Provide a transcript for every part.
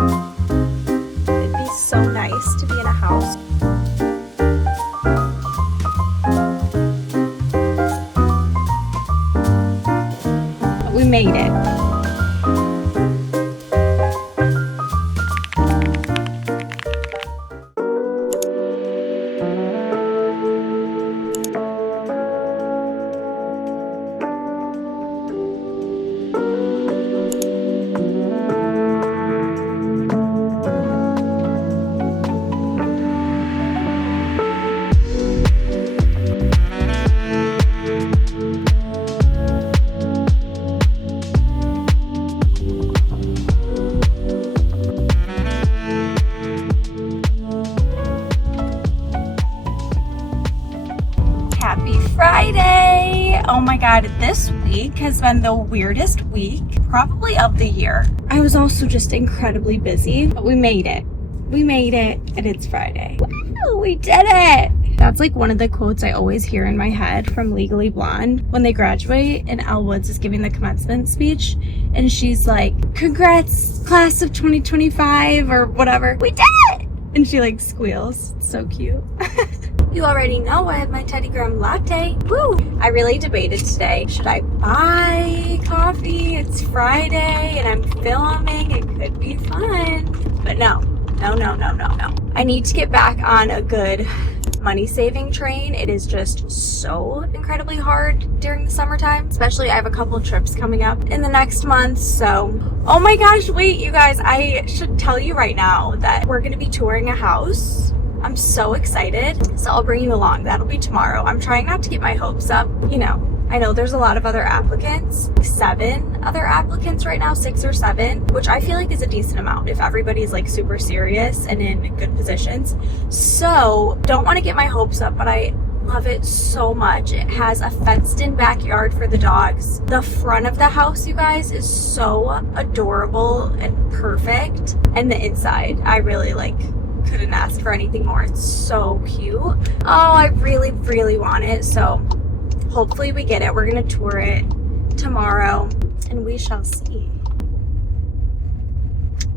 It'd be so nice to be in a house. We made it. Happy Friday! Oh my god, this week has been the weirdest week probably of the year. I was also just incredibly busy, but we made it. We made it, and it's Friday. Wow, we did it! That's like one of the quotes I always hear in my head from Legally Blonde when they graduate and Elle Woods is giving the commencement speech and she's like, "Congrats, class of 2025," or whatever. We did it! And she like squeals. It's so cute. You already know I have my Teddy Graham latte. Woo! I really debated today. Should I buy coffee? It's Friday and I'm filming. It could be fun. But no. I need to get back on a good money saving train. It is just so incredibly hard during the summertime. Especially I have a couple trips coming up in the next month. So, oh my gosh, wait, you guys. I should tell you right now that we're going to be touring a house. I'm so excited. So I'll bring you along. That'll be tomorrow. I'm trying not to get my hopes up. You know, I know there's a lot of other applicants, 7 other applicants right now, 6 or 7, which I feel like is a decent amount if everybody's like super serious and in good positions. So don't want to get my hopes up, but I love it so much. It has a fenced in backyard for the dogs. The front of the house, you guys, is so adorable and perfect. And the inside, I really couldn't ask for anything more. It's so cute. Oh, I really want it. So hopefully we get it. We're gonna tour it tomorrow and we shall see.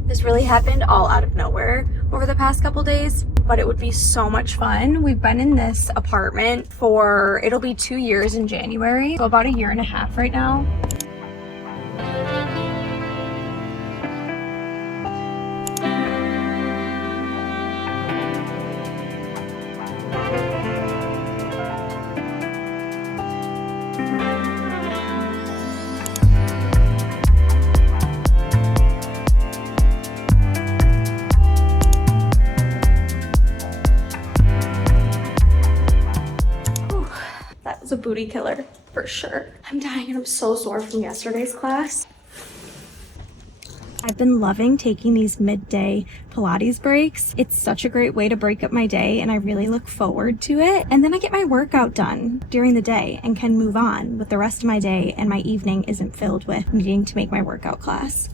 This really happened all out of nowhere over the past couple days, but it would be so much fun. We've been in this apartment for, it'll be 2 years in January, so about 1.5 years right now. A booty killer for sure. I'm dying and I'm so sore from yesterday's class. I've been loving taking these midday Pilates breaks. It's such a great way to break up my day and I really look forward to it. And then I get my workout done during the day and can move on with the rest of my day and my evening isn't filled with needing to make my workout class.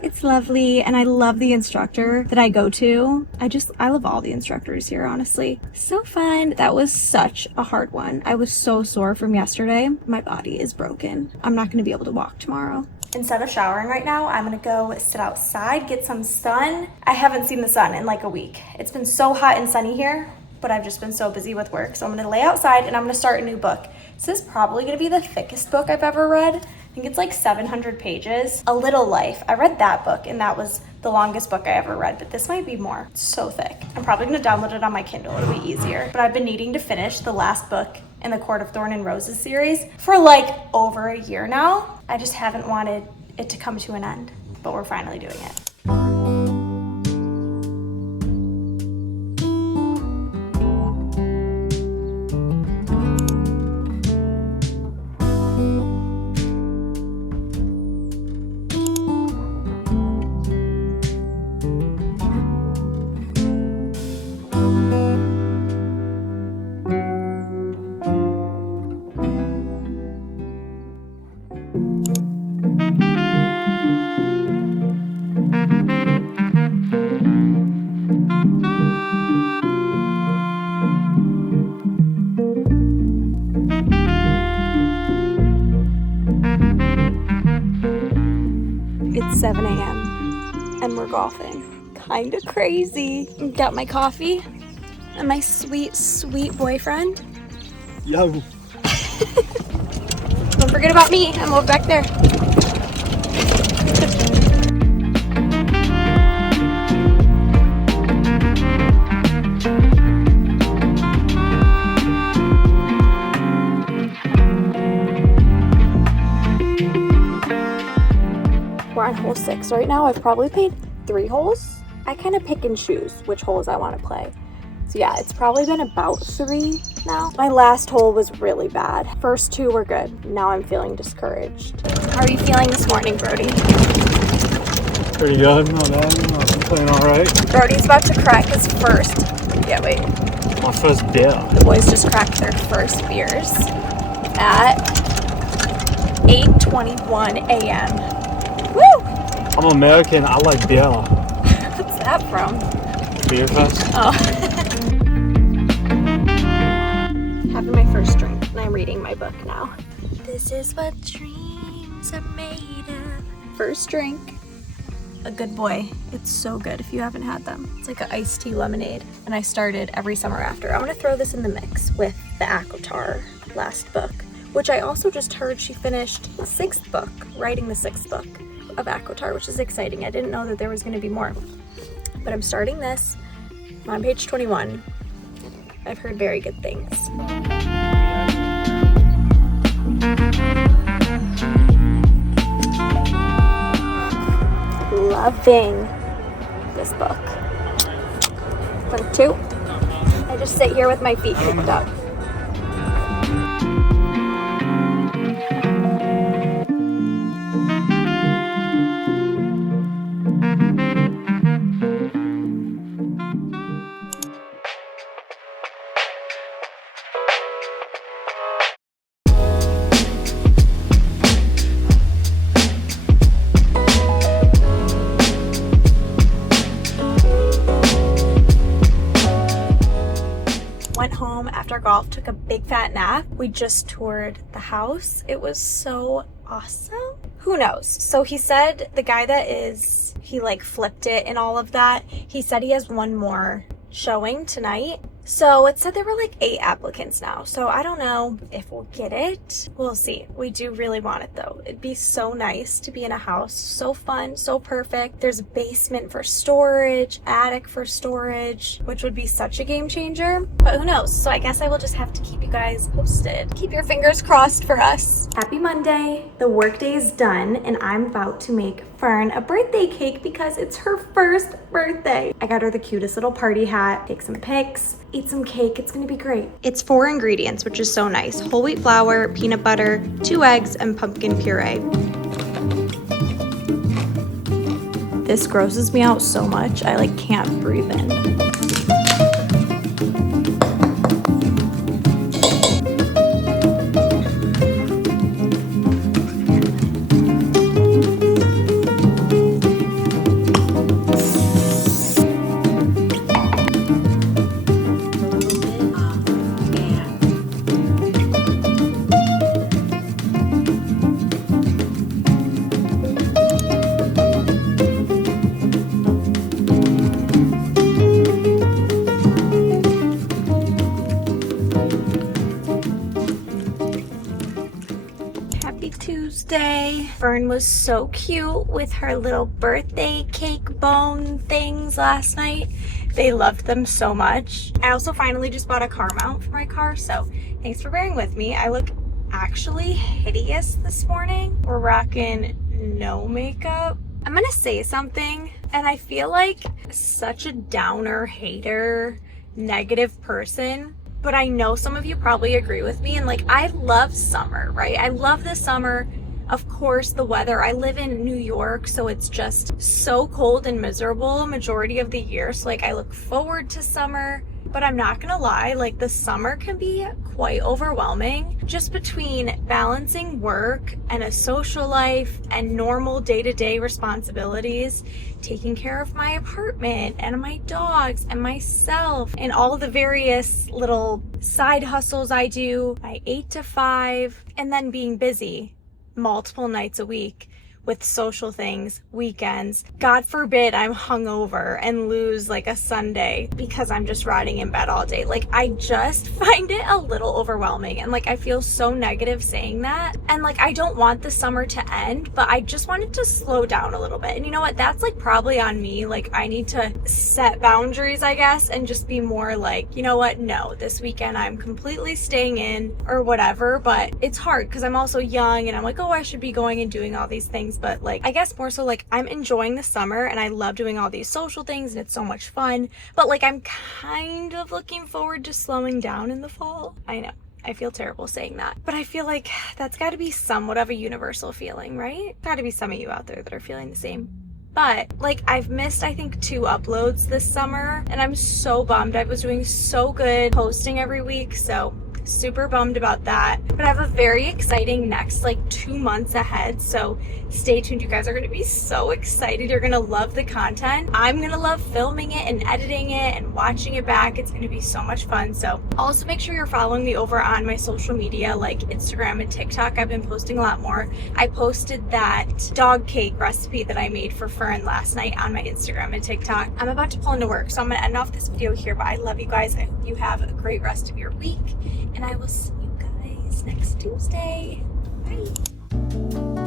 It's lovely and I love the instructor that I go to. I love all the instructors here, honestly. So fun. That was such a hard one. I was so sore from yesterday. My body is broken. I'm not going to be able to walk tomorrow. Instead of showering right now, I'm gonna go sit outside, get some sun. I haven't seen the sun in like a week. It's been so hot and sunny here, but I've just been so busy with work. So I'm gonna lay outside and I'm gonna start a new book. This is probably gonna be the thickest book I've ever read. I think it's like 700 pages. A Little Life. I read that book and that was the longest book I ever read, but this might be more. It's so thick. I'm probably gonna download it on my Kindle. It'll be easier. But I've been needing to finish the last book in the Court of Thorn and Roses series for like over a year now. I just haven't wanted it to come to an end, but we're finally doing it. and we're golfing. Kind of crazy. Got my coffee and my sweet, sweet boyfriend. Yo. Don't forget about me. I'm over back there. We're on hole 6 right now. I've probably played 3 holes. I kind of pick and choose which holes I want to play. So yeah, it's probably been about 3 now. My last hole was really bad. First 2 were good. Now I'm feeling discouraged. How are you feeling this morning, Brody? Pretty good. Not bad. I'm feeling all right. Brody's about to crack his first. Yeah, wait. My first beer. The boys just cracked their first beers at 8:21 a.m. Woo! I'm American. I like beer. What's that from? Beer fest. Oh. Having my first drink and I'm reading my book now. This is what dreams are made of. First drink. A Good Boy. It's so good if you haven't had them. It's like an iced tea lemonade. And I started every summer after. I'm gonna throw this in the mix with the Aquatar last book, which I also just heard she finished the 6th book, writing the 6th book of Aquatar, which is exciting. I didn't know that there was gonna be more. But I'm starting this. I'm on page 21. I've heard very good things. Loving this book. Book 2. I just sit here with my feet kicked up. Went home after golf, took a big fat nap. We just toured the house. It was so awesome. Who knows? So he said, the guy that he like flipped it and all of that, he said he has one more showing tonight. So it said there were like 8 applicants now. So I don't know if we'll get it. We'll see. We do really want it though. It'd be so nice to be in a house. So fun, so perfect. There's a basement for storage, attic for storage, which would be such a game changer. But who knows? So I guess I will just have to keep you guys posted. Keep your fingers crossed for us. Happy Monday. The workday is done and I'm about to make Fern a birthday cake because it's her first birthday. I got her the cutest little party hat, take some pics, eat some cake. It's gonna be great. It's 4 ingredients, which is so nice. Whole wheat flour, peanut butter, 2 eggs, and pumpkin puree. This grosses me out so much, I like can't breathe in. Tuesday. Fern was so cute with her little birthday cake bone things last night. They loved them so much. I also finally just bought a car mount for my car, so thanks for bearing with me. I look actually hideous this morning. We're rocking no makeup. I'm gonna say something, and I feel like such a downer, hater, negative person, but I know some of you probably agree with me. And like, I love summer, right? I love the summer. Of course, the weather. I live in New York, so it's just so cold and miserable majority of the year. So like, I look forward to summer, but I'm not gonna lie, like the summer can be quite overwhelming just between balancing work and a social life and normal day-to-day responsibilities, taking care of my apartment and my dogs and myself and all the various little side hustles I do, my 8 to 5, and then being busy multiple nights a week with social things, weekends. God forbid I'm hungover and lose like a Sunday because I'm just rotting in bed all day. Like, I just find it a little overwhelming, and like I feel so negative saying that. And like, I don't want the summer to end, but I just want it to slow down a little bit. And you know what? That's like probably on me. Like, I need to set boundaries, I guess, and just be more like, you know what? No, this weekend I'm completely staying in or whatever. But it's hard because I'm also young and I'm like, oh, I should be going and doing all these things. But like, I guess more so like I'm enjoying the summer and I love doing all these social things and it's so much fun. But like, I'm kind of looking forward to slowing down in the fall. I know. I feel terrible saying that, but I feel like that's got to be somewhat of a universal feeling, right? Got to be some of you out there that are feeling the same. But like, I've missed, I think, 2 uploads this summer and I'm so bummed. I was doing so good posting every week, so super bummed about that. But I have a very exciting next like 2 months ahead, so stay tuned. You guys are going to be so excited. You're going to love the content. I'm going to love filming it and editing it and watching it back. It's going to be so much fun. So also make sure you're following me over on my social media like Instagram and TikTok. I've been posting a lot more. I posted that dog cake recipe that I made for Fern last night on my Instagram and TikTok. I'm about to pull into work, so I'm going to end off this video here, but I love you guys. I hope you have a great rest of your week, and I will see you guys next Tuesday. Bye.